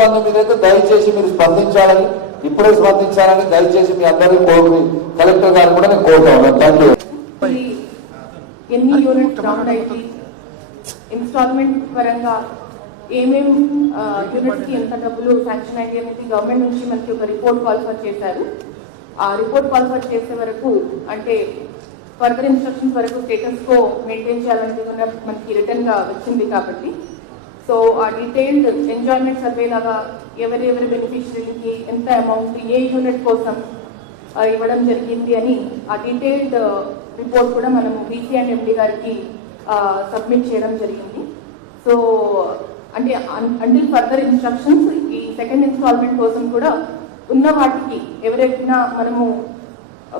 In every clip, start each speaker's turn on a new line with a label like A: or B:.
A: బంధు మీద అయితే దయచేసి మీరు స్పందించాలని ఇప్పుడే స్పందించాలని దయచేసి మీ అందరినీ కోరి కలెక్టర్ గారు కూడా నేను కోరుతా ఉన్నాను. థ్యాంక్ యూ
B: ఎన్ని యూనిట్ రౌండ్ అయితే ఇన్స్టాల్మెంట్ పరంగా ఏమేం యూనిట్స్కి ఎంత డబ్బులు శాంక్షన్ అయింది అనేది గవర్నమెంట్ నుంచి మనకి ఒక రిపోర్ట్ క్వాలిఫర్ చేశారు. ఆ రిపోర్ట్ క్వాలిఫర్ చేసే వరకు అంటే ఫర్దర్ ఇన్స్ట్రక్షన్స్ వరకు స్టేటస్ కో మెయింటైన్ చేయాలనేది కూడా మనకి రిటర్న్గా వచ్చింది కాబట్టి సో ఆ డీటెయిల్డ్ ఎంజాయ్మెంట్ సర్వే లాగా ఎవరెవరి బెనిఫిషరీకి ఎంత అమౌంట్ ఏ యూనిట్ కోసం ఇవ్వడం జరిగింది అని ఆ డీటెయిల్డ్ రిపోర్ట్ కూడా మనము బీసీ అండ్ ఎండి గారికి సబ్మిట్ చేయడం జరిగింది. సో అంటే అంటిల్ ఫర్దర్ ఇన్స్ట్రక్షన్స్ ఈ సెకండ్ ఇన్స్టాల్మెంట్ కోసం కూడా ఉన్న వాటికి ఎవరైనా మనము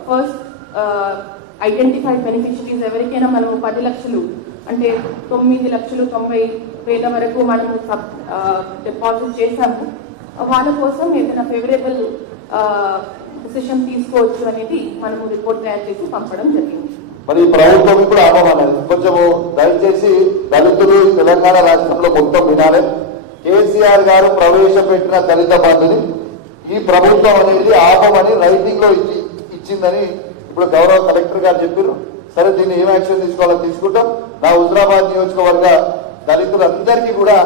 B: ఫస్ట్ ఐడెంటిఫైడ్ బెనిఫిషరీస్ ఎవరికైనా మనము పది లక్షలు అంటే తొమ్మిది లక్షలు తొంభై వేల వరకు మనము సబ్ డిపాజిట్ చేశాము. వాళ్ళ కోసం ఏదైనా ఫేవరబుల్ డిసిషన్ తీసుకోవచ్చు అనేది మనము రిపోర్ట్ తయారు చేసి పంపడం జరిగింది.
A: మరి ఈ ప్రభుత్వం కూడా ఆపమన్నది కొంచెము దయచేసి దళితులు తెలంగాణ రాష్ట్రంలో మొత్తం వినాలి. కేసీఆర్ గారు ప్రవేశపెట్టిన దళిత బంధుని ఈ ప్రభుత్వం అనేది ఆపమని రైటింగ్లో ఇచ్చి ఇచ్చిందని ఇప్పుడు గౌరవ కలెక్టర్ గారు చెప్పారు. సరే దీన్ని ఏం యాక్షన్ తీసుకోవాలో తీసుకుంటాం నా హుజరాబాద్ నియోజకవర్గ దళితులందరికీ కూడా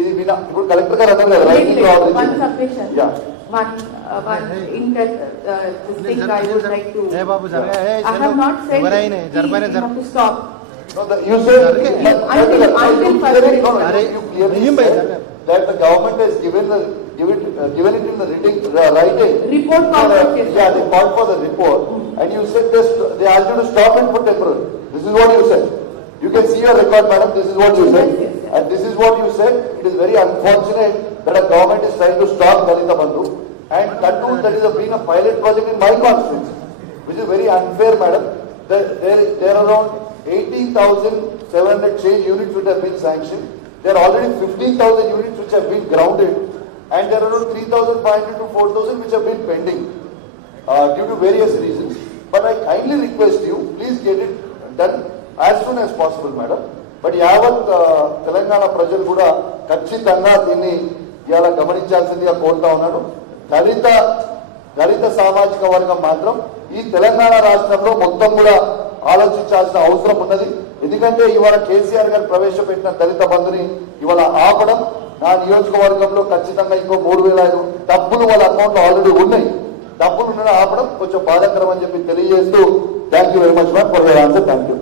A: ఇది విన ఇప్పుడు కలెక్టర్ గారు అన్నారు కదా రైటింగ్ లో ఆర్డర్
B: వన్
A: ఇచ్చింది.
B: Submission
A: Yeah.
B: One one inter this thing I would like to
C: ఏ బాబు జరగ ఏ
B: I have not said
C: ఎవరైనా
B: that
C: జరపైనా
B: we
C: జరప
B: have to stop.
A: No, the- you said,
C: Sarge,
A: you-
B: until-
A: you-
B: until
A: you
B: further
A: clearly- no, no,
C: instruction.
A: you clearly
C: Niyam bhai,
A: said
C: Sarge.
A: That the government has given the, give it, uh, given it in the writing, uh, writing.
B: Report
A: No,
B: called
A: no,
B: for this.
A: Yeah, they called for the report, And you said this, they asked you to stop it for temporary. This is what you said. You can see your record, madam, this is what you said.
B: Yes, yes, yes.
A: And this is what you said, it is very unfortunate that a government is trying to stop Dalita Bandhu. And that too, that is a, being a pilot project in my constituency, which is very unfair, madam. There, there, there are around eighteen thousand seven hundred change units which have been sanctioned. There are already fifteen thousand units which have been grounded. And there are around three thousand five hundred to four thousand which have been pending uh, due to various reasons. But I kindly request you please get it done as soon as possible madam but యావత్ తెలంగాణ ప్రజలు కూడా ఖచ్చితంగా దీన్ని ఇవాళ గమనించాల్సిందిగా కోరుతా ఉన్నాడు. దళిత దళిత సామాజిక వర్గం మాత్రం ఈ తెలంగాణ రాష్ట్రంలో మొత్తం కూడా ఆలోచించాల్సిన అవసరం ఉన్నది. ఎందుకంటే ఇవాళ కేసీఆర్ గారు ప్రవేశపెట్టిన దళిత బంధుని ఇవాళ ఆపడం నా నియోజకవర్గంలో ఖచ్చితంగా ఇంకో మూడు వేల ఐదు డబ్బులు వాళ్ళ అకౌంట్లో ఆల్రెడీ ఉన్నాయి. ఆపడం కొంచెం బాధాకరం అని చెప్పి తెలియజేస్తూ thank you very much ma'am for your answer thank you